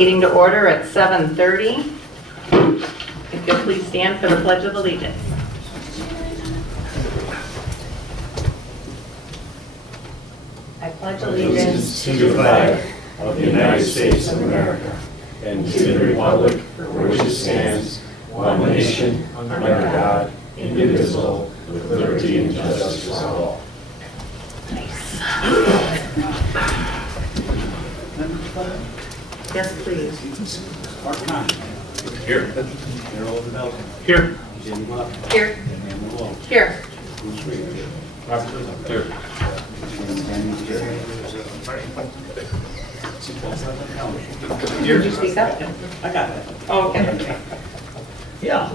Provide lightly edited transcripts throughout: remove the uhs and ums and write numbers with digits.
Meeting to order at 7:30. If you'll please stand for the Pledge of Allegiance. I pledge allegiance to the flag of the United States of America and to the republic for which it stands, one nation, under God, indivisible, with liberty and justice for all. Nice. Yes, please. Here. Here. Here. Here. Did you speak up? I got it. Oh, okay. Yeah.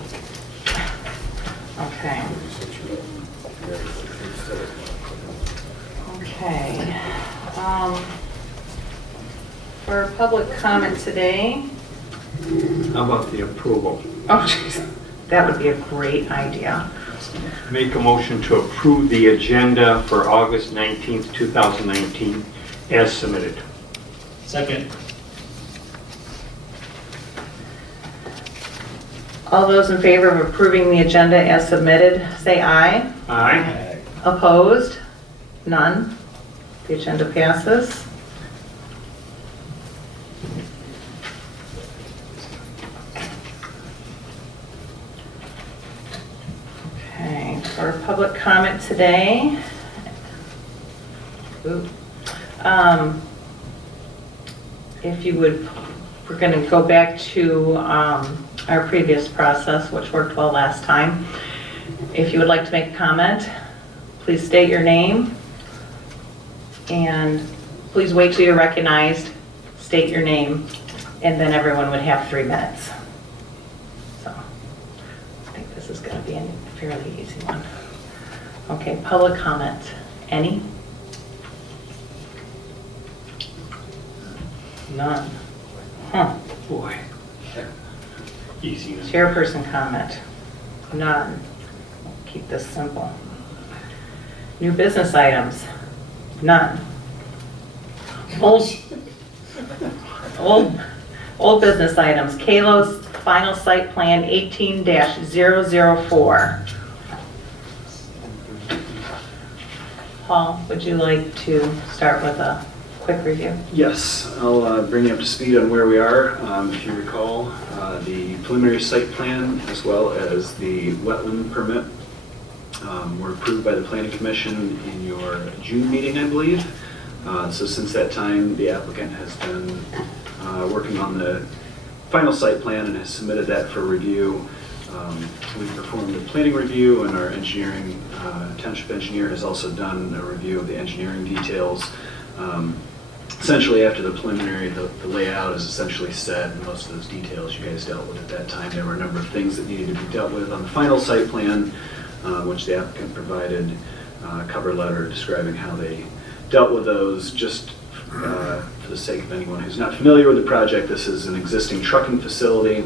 Okay. Okay. For public comment today, How about the approval? oh jeez, that would be a great idea. Make a motion to approve the agenda for August 19th, 2019 as submitted. Second. All those in favor of approving the agenda as submitted, say aye. Aye. Opposed? None. The agenda passes. Okay, for public comment today. If you would, we're going to go back to our previous process, which worked well last time. If you would like to make a comment, please state your name, and please wait till you're recognized, state your name, and then everyone would have 3 minutes. So, I think this is going to be a fairly easy one. Okay, public comment. Any? None. Huh. Boy. Easy. Chairperson comment. None. Keep this simple. New business items. None. Old business items. Kalo's final site plan 18-004. Paul, would you like to start with a quick review? Yes, I'll bring you up to speed on where we are. If you recall, the preliminary site plan as well as the wetland permit were approved by the Planning Commission in your June meeting, I believe. So since that time, the applicant has been working on the final site plan and has submitted that for review. We've performed a planning review, and our engineering, township engineer has also done a review of the engineering details. Essentially, after the preliminary, the layout is essentially set, and most of those details you guys dealt with at that time. There were a number of things that needed to be dealt with on the final site plan, which the applicant provided a cover letter describing how they dealt with those. Just for the sake of anyone who's not familiar with the project, this is an existing trucking facility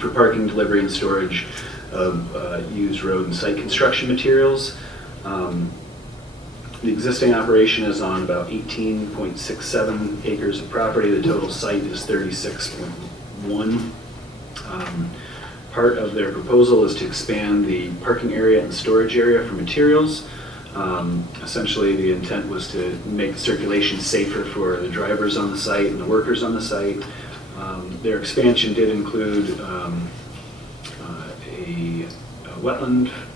for parking, delivery, and storage of used road and site construction materials. The existing operation is on about 18.67 acres of property. The total site is 36.1. Part of their proposal is to expand the parking area and storage area for materials. Essentially, the intent was to make the circulation safer for the drivers on the site and the workers on the site. Their expansion did include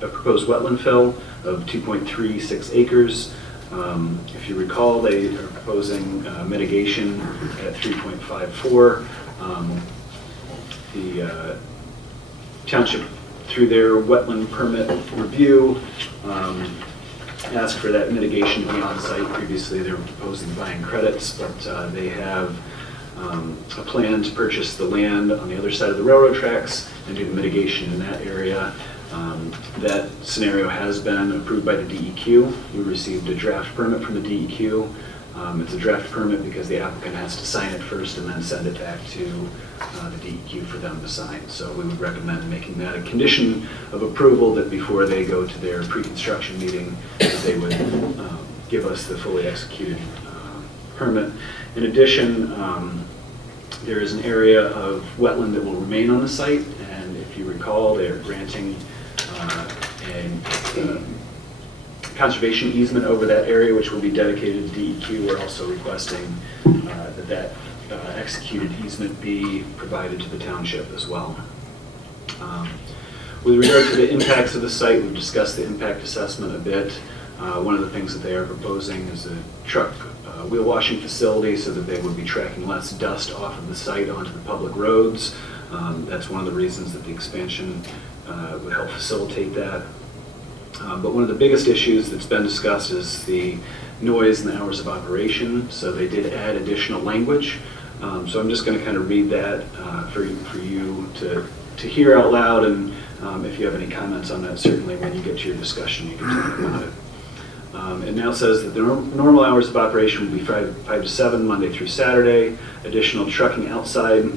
a proposed wetland fill of 2.36 acres. If you recall, they are proposing mitigation at 3.54. The township, through their wetland permit review, asked for that mitigation to be on site. Previously, they were proposing buying credits, but they have a plan to purchase the land on the other side of the railroad tracks and do the mitigation in that area. That scenario has been approved by the DEQ. We received a draft permit from the DEQ. It's a draft permit because the applicant has to sign it first and then send it back to the DEQ for them to sign. So we would recommend making that a condition of approval, that before they go to their pre-construction meeting, they would give us the fully executed permit. In addition, There is an area of wetland that will remain on the site, and if you recall, they are granting a conservation easement over that area, which will be dedicated to DEQ. We're also requesting that executed easement be provided to the township as well. With regard to the impacts of the site, we've discussed the impact assessment a bit. One of the things that they are proposing is a truck wheel washing facility so that they would be tracking less dust off of the site onto the public roads. That's one of the reasons that the expansion would help facilitate that. But one of the biggest issues that's been discussed is the noise and the hours of operation. So they did add additional language. So I'm just going to kind of read that for you to hear out loud, and if you have any comments on that, certainly when you get to your discussion, you can talk about it. It now says that the normal hours of operation will be 5 to 7, Monday through Saturday. Additional trucking outside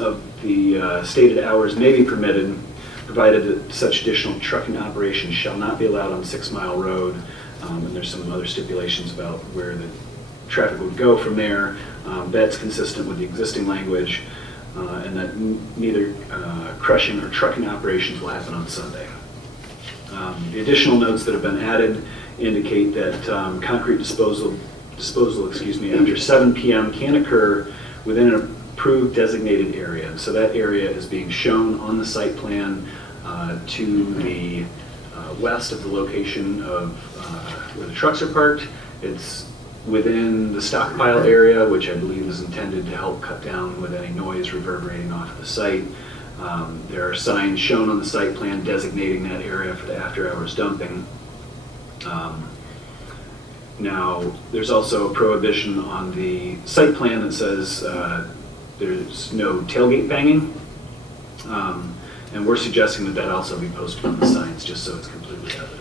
of the stated hours may be permitted, provided that such additional trucking operations shall not be allowed on 6 Mile Road. And there's some other stipulations about where the traffic would go from there. That's consistent with the existing language, and that neither crushing or trucking operations will happen on Sunday. The additional notes that have been added indicate that concrete disposal after 7 p.m. can occur within an approved designated area. And so that area is being shown on the site plan to the west of the location of where the trucks are parked. It's within the stockpile area, which I believe is intended to help cut down with any noise reverberating off of the site. There are signs shown on the site plan designating that area for the after-hours dumping. Now, there's also a prohibition on the site plan that says there's no tailgate banging. And we're suggesting that that also be posted on the signs just so it's completely evident.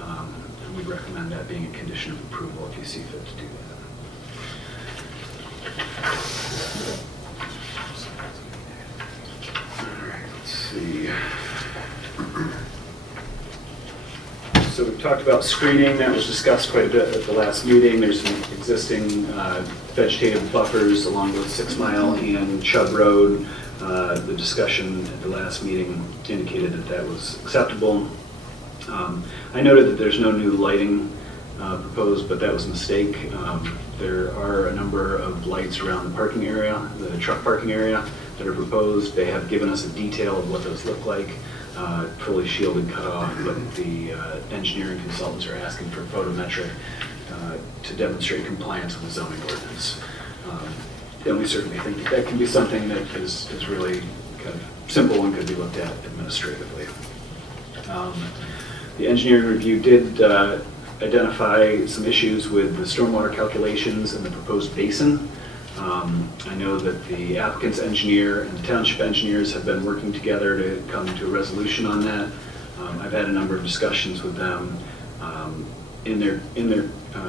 And we'd recommend that being a condition of approval if you see fit to do that. All right, let's see. So we've talked about screening. That was discussed quite a bit at the last meeting. There's some existing vegetative buffers along both 6 Mile and Chubb Road. The discussion at the last meeting indicated that that was acceptable. I noted that there's no new lighting proposed, but that was a mistake. There are a number of lights around the parking area, the truck parking area, that are proposed. They have given us a detail of what those look like. Fully shielded, cut off, but the engineering consultants are asking for photometric to demonstrate compliance with the zoning ordinance. And we certainly think that can be something that is really kind of simple and could be looked at administratively. The engineering review did identify some issues with the stormwater calculations and the proposed basin. I know that the applicant's engineer and the township engineers have been working together to come to a resolution on that. I've had a number of discussions with them. In their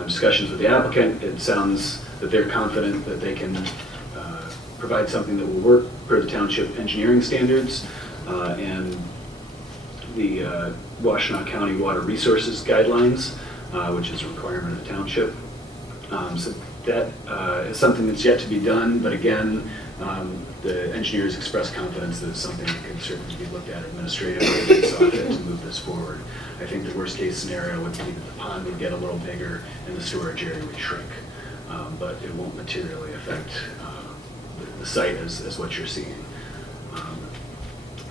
discussions with the applicant, it sounds that they're confident that they can provide something that will work per the township engineering standards and the Washtenaw County Water Resources Guidelines, which is a requirement of the township. So that is something that's yet to be done, but again, the engineers expressed confidence that it's something that can certainly be looked at administratively and saw fit to move this forward. I think the worst case scenario would be that the pond would get a little bigger and the storage area would shrink, but it won't materially affect the site as what you're seeing.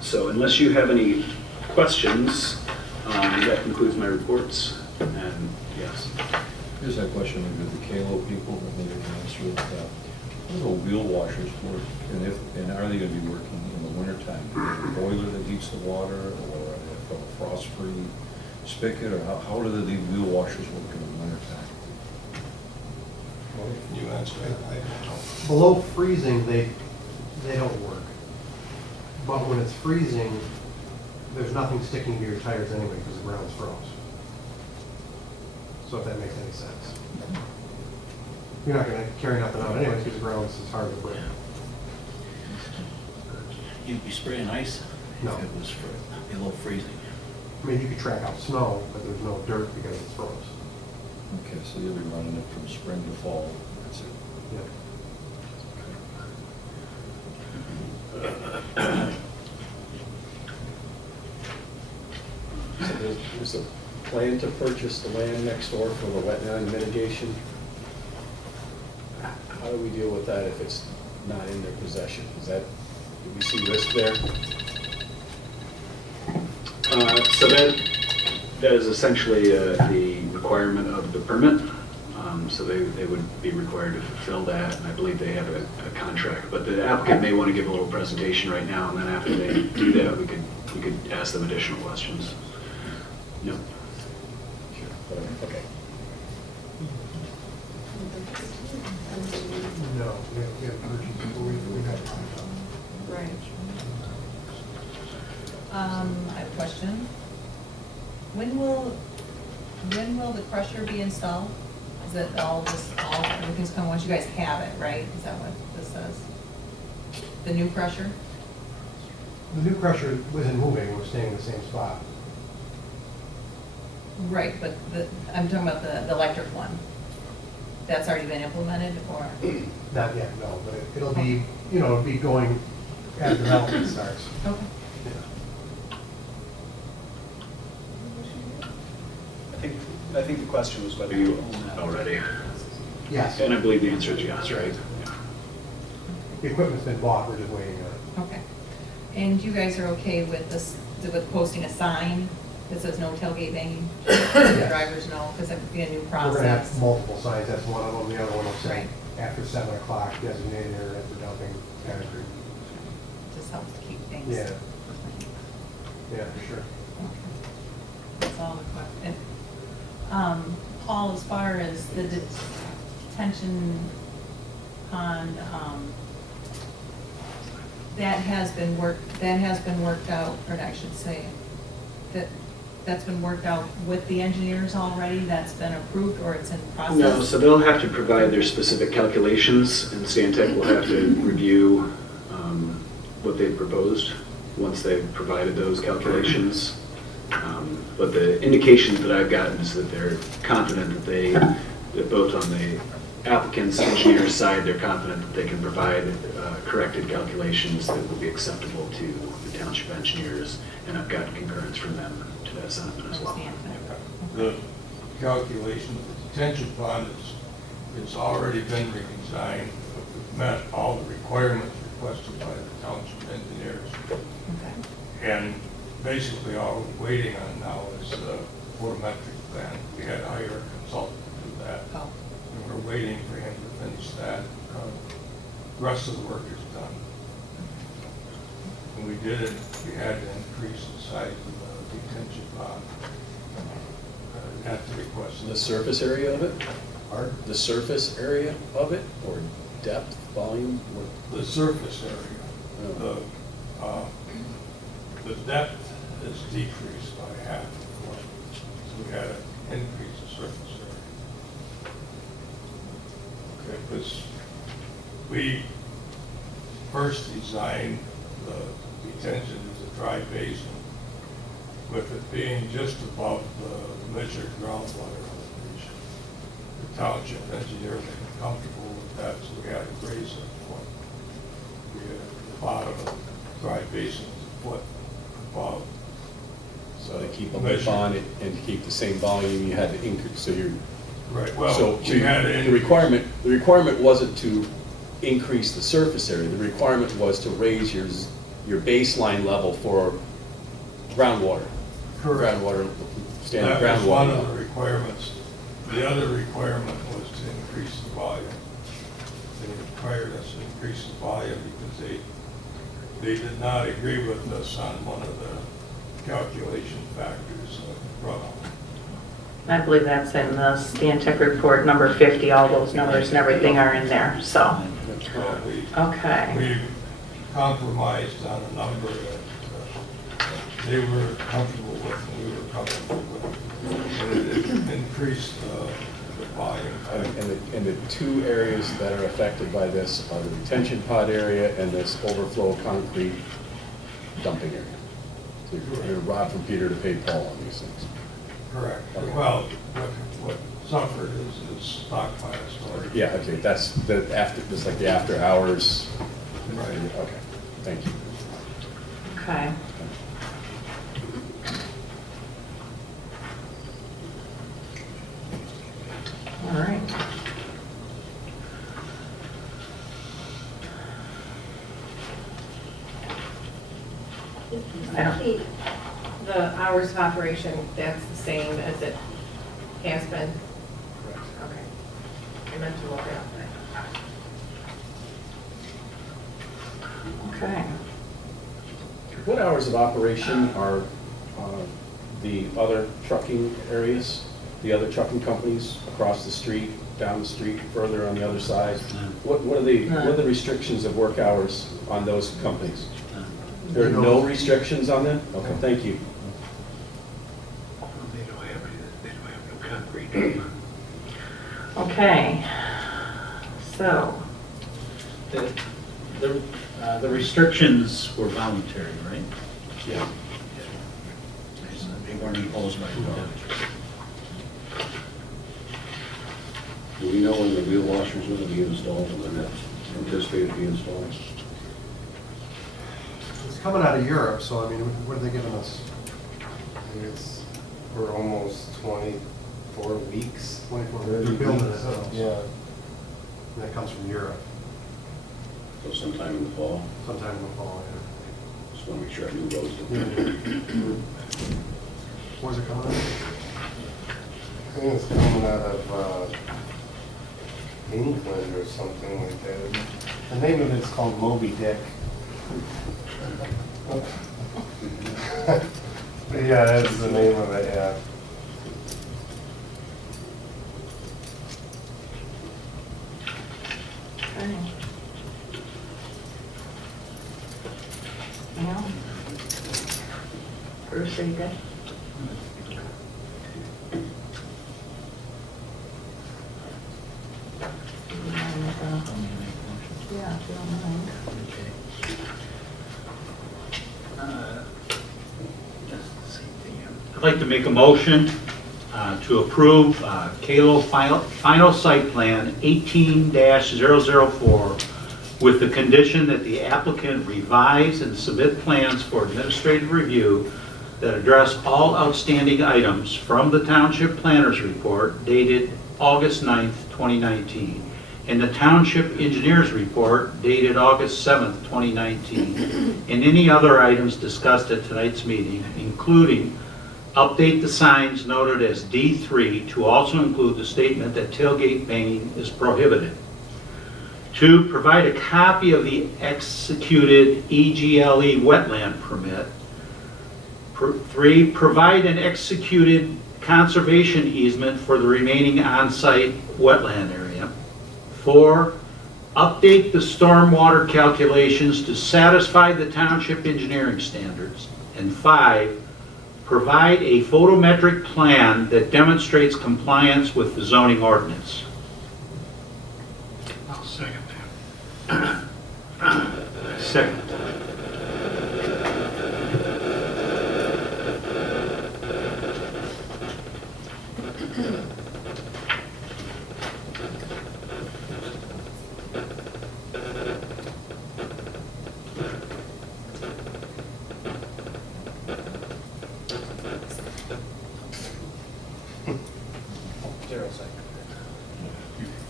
So unless you have any questions, that concludes my reports, and yes. Here's a question with the KLO people, that maybe can answer it. How do the wheel washers work, and are they going to be working in the wintertime? Do they have a boiler that heats the water, or are they from a frost-free spigot, or how do the wheel washers work in the wintertime? Well, can you answer that? I don't know. Below freezing, they don't work. But when it's freezing, there's nothing sticking to your tires anyway because the ground's froze. So if that makes any sense. You're not going to carry nothing out anyway because the ground is hard to break. You'd be spraying ice No. if it was below freezing. I mean, you could track out snow, but there's no dirt because it's froze. Okay, so you'll be running it from spring to fall, that's it. Yeah. Is the plan to purchase the land next door for the wetland mitigation? How do we deal with that if it's not in their possession? Do we see risk there? So that is essentially the requirement of the permit. So they would be required to fulfill that, and I believe they have a contract. But the applicant may want to give a little presentation right now, and then after they do that, we could ask them additional questions. No. Sure. Okay. No, we have purchased, we have. Right. I have a question. When will the crusher be installed? Is that everything's coming once you guys have it, right? Is that what this says? The new crusher? The new crusher isn't moving, we're staying in the same spot. Right, but I'm talking about the electric one. That's already been implemented, or? Not yet, no, but it'll be, it'll be going as development starts. Okay. I think the question was whether you own that already. Yes, And I believe the answer is yes, right? Yeah. the equipment's been bought, we're just waiting on it. Okay. And you guys are okay with this, with posting a sign that says no tailgate banging? The drivers know, because that would be a new We're gonna have process. multiple signs, that's one of them, the other one will say Right. after 7 o'clock, designated area for dumping concrete. Just helps to keep things. Yeah. Yeah, for sure. Okay. That's all the question. Paul, as far as the detention pond, that has been worked out, or I should say, that's been worked out with the engineers already, that's been approved, or it's in process? No, so they'll have to provide their specific calculations, and Stantec will have to review what they've proposed once they've provided those calculations. But the indications that I've gotten is that they're confident that both on the applicant's engineer's side, they're confident that they can provide corrected calculations that will be acceptable to the township engineers, and I've got concurrence from them to that sentiment as well. Understand that. The calculation of the detention pond it's already been redesigned, met all the requirements requested by the township engineers. Okay. And basically all we're waiting on now is the photometric plan. We had to hire a consultant to do that. Oh, And we're waiting for him to finish that. The rest of the work is done. When we did it, we had to increase the size of the detention pond at the request. The surface area of it? Pardon? The surface area of it, or depth, volume? The surface area. Oh. The depth is decreased by half a foot. So we had to increase the surface area. Okay, because we first designed the detention as a dry basin, with it being just above the measured groundwater elevation. The township engineer was comfortable with that, so we had to raise it a foot. The bottom of the dry basin is a foot above. So to keep up the bond and to keep the same volume, you had to increase, so you're. Right, well, So we had to the requirement wasn't to increase the surface area. The requirement was to raise your baseline level for groundwater. Correct. Groundwater, standard That was one groundwater. of the requirements. The other requirement was to increase the volume. They required us to increase the volume because they did not agree with us on one of the calculation factors of runoff. I believe that's in the Stantec report, number 50, all those numbers and everything are in there, so. So Okay. we compromised on a number that they were comfortable with and we were comfortable with. And it increased the volume. And the two areas that are affected by this are the retention pod area and this overflow concrete dumping area. So you're robbed from Peter to pay Paul on these things. Correct. Okay. Well, what suffered is stockpile storage. Yeah, okay, that's the after, just like the after hours. Right. Okay, thank you. Okay. I don't, The hours of operation, that's the same as it has been? Okay. I meant to look it up. okay. What hours of operation are the other trucking areas, the other trucking companies across the street, down the street, further on the other side? What are the restrictions of work hours on those companies? There are no restrictions on them? Okay, thank you. They don't have no concrete. Okay, so, The restrictions were voluntary, right? Yeah. They weren't imposed by the village. Do we know when the wheel washer's going to be installed, and when that's anticipated to be installed? It's coming out of Europe, so I mean, what are they giving us? We're almost 24 weeks. 24, they're building it, so. Yeah. And that comes from Europe, So sometime in the fall? sometime in the fall, Just want to make sure I knew those. yeah. Where's it coming out of? I think it's coming out of England or something like that. The name of it's called Moby Dick. But yeah, that's the name of it, yeah. okay. Well, Bruce, are you good? Yeah, if you don't mind. I'd like to make a motion to approve Kalo final site plan 18-004 with the condition that the applicant revise and submit plans for administrative review that address all outstanding items from the Township Planners Report dated August 9th, 2019, and the Township Engineers Report dated August 7th, 2019, and any other items discussed at tonight's meeting, including update the signs noted as D3 to also include the statement that tailgate banging is prohibited. 2, provide a copy of the executed EGLE wetland permit. 3, provide an executed conservation easement for the remaining on-site wetland area. 4, update the stormwater calculations to satisfy the township engineering standards. And 5, provide a photometric plan that demonstrates compliance with the zoning ordinance. I'll second that. Second.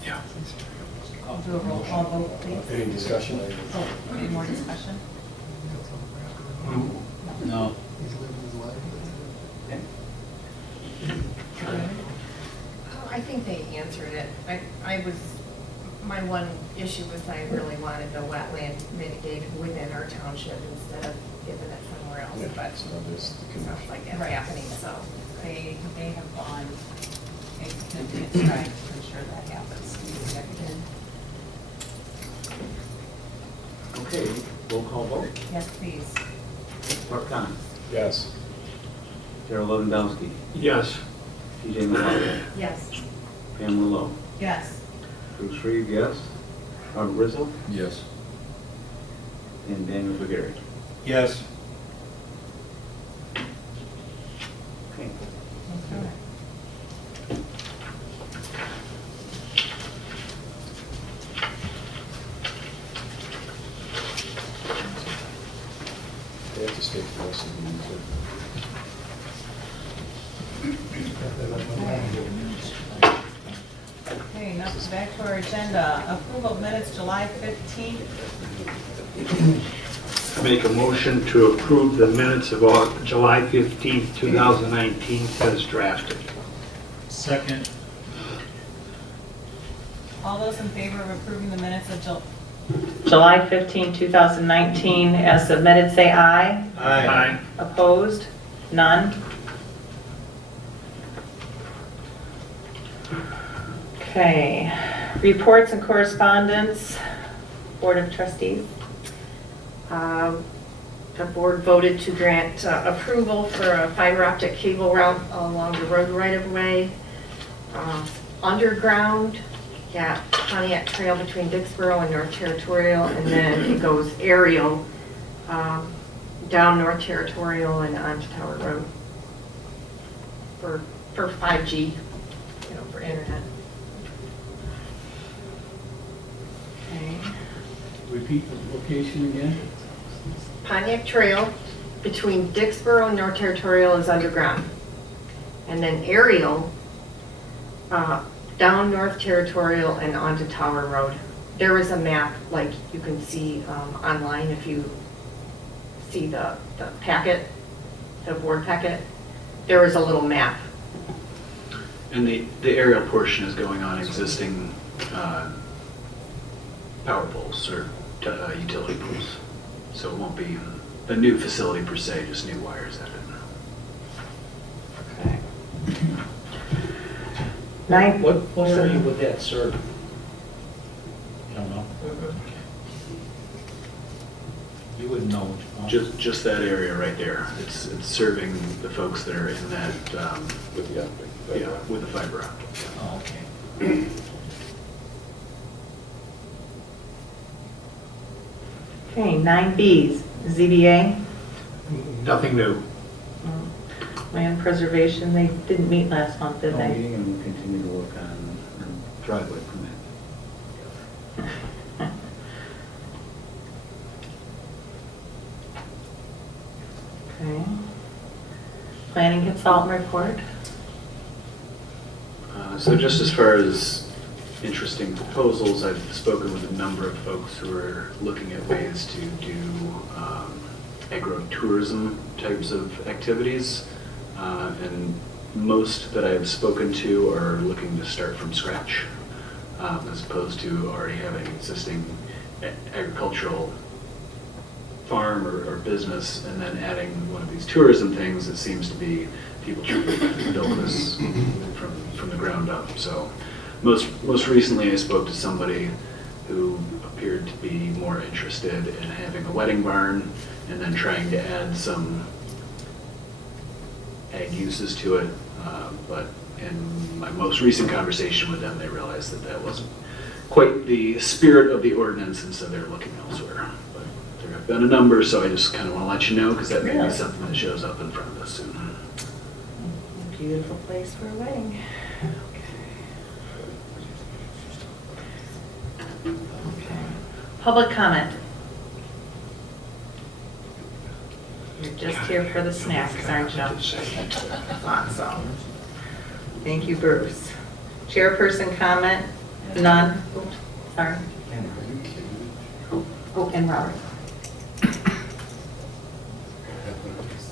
Yeah. I'll do a roll call vote, please. Any discussion? Oh, any more discussion? No. He's living his life. Oh, I think they answered it. My one issue was I really wanted the wetland mitigated within our township instead of giving it somewhere else, Yeah, but so there's the it condition. sounds like that's Right. happening, so. They have gone a significant stride to ensure that happens. Okay, roll call vote. Yes, please. Mark Con. Yes. Darrell Lewandowski. Yes. TJ Malata. Yes. Pamela Lowe. Yes. Bruce Reed, yes. Robert Rizzo. Yes. And Daniel Begary. Yes. Okay. Okay. They have to stay for the rest of the meeting, too. Okay, now back to our agenda. Approval of minutes, July 15th. Make a motion to approve the minutes of July 15th, 2019 as drafted. Second. All those in favor of approving the minutes of July 15, 2019 as submitted, say aye. Aye. Opposed? None? Okay. Reports and correspondence, Board of Trustees. The board voted to grant approval for a fiber optic cable route along the road right-of-way. Underground, yeah, Pontiac Trail between Dixboro and North Territorial, and then it goes aerial down North Territorial and onto Tower Road for 5G, for internet. Okay. Repeat the location again? Pontiac Trail between Dixboro and North Territorial is underground. And then aerial, down North Territorial and onto Tower Road. There is a map, like you can see online if you see the packet, the board packet. There is a little map. And the aerial portion is going on existing power poles or utility poles. So it won't be a new facility per se, just new wires added. Okay. Nine. What area would that serve? You don't know? You wouldn't know. Just that area right there. It's serving the folks that are in that, With the optic. yeah, with the fiber optic. Oh, okay. Okay, 9Bs, ZBA. Nothing new. Land preservation, they didn't meet last month, did they? meeting, and we'll continue to work on driveway permit. Okay. Planning consultant report. So just as far as interesting proposals, I've spoken with a number of folks who are looking at ways to do agro-tourism types of activities. And most that I've spoken to are looking to start from scratch, as opposed to already having existing agricultural farm or business and then adding one of these tourism things. It seems to be people trying to build this from the ground up. So most recently I spoke to somebody who appeared to be more interested in having a wedding barn and then trying to add some ag uses to it. But in my most recent conversation with them, they realized that that wasn't quite the spirit of the ordinance, and so they're looking elsewhere. But there have been a number, so I just kind of want to let you know because that may be something that shows up in front of us soon. Beautiful place for a wedding. Okay. Public comment. You're just here for the snacks, aren't you? Awesome. Thank you, Bruce. Chairperson comment? None? Oops, sorry. Oh, and Robert.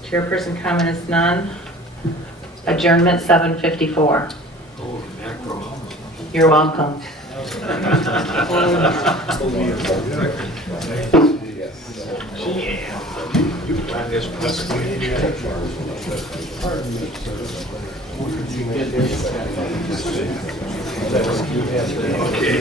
Chairperson comment is none. Adjournment 7:54. Holy mackerel. You're welcome. You plan this Okay.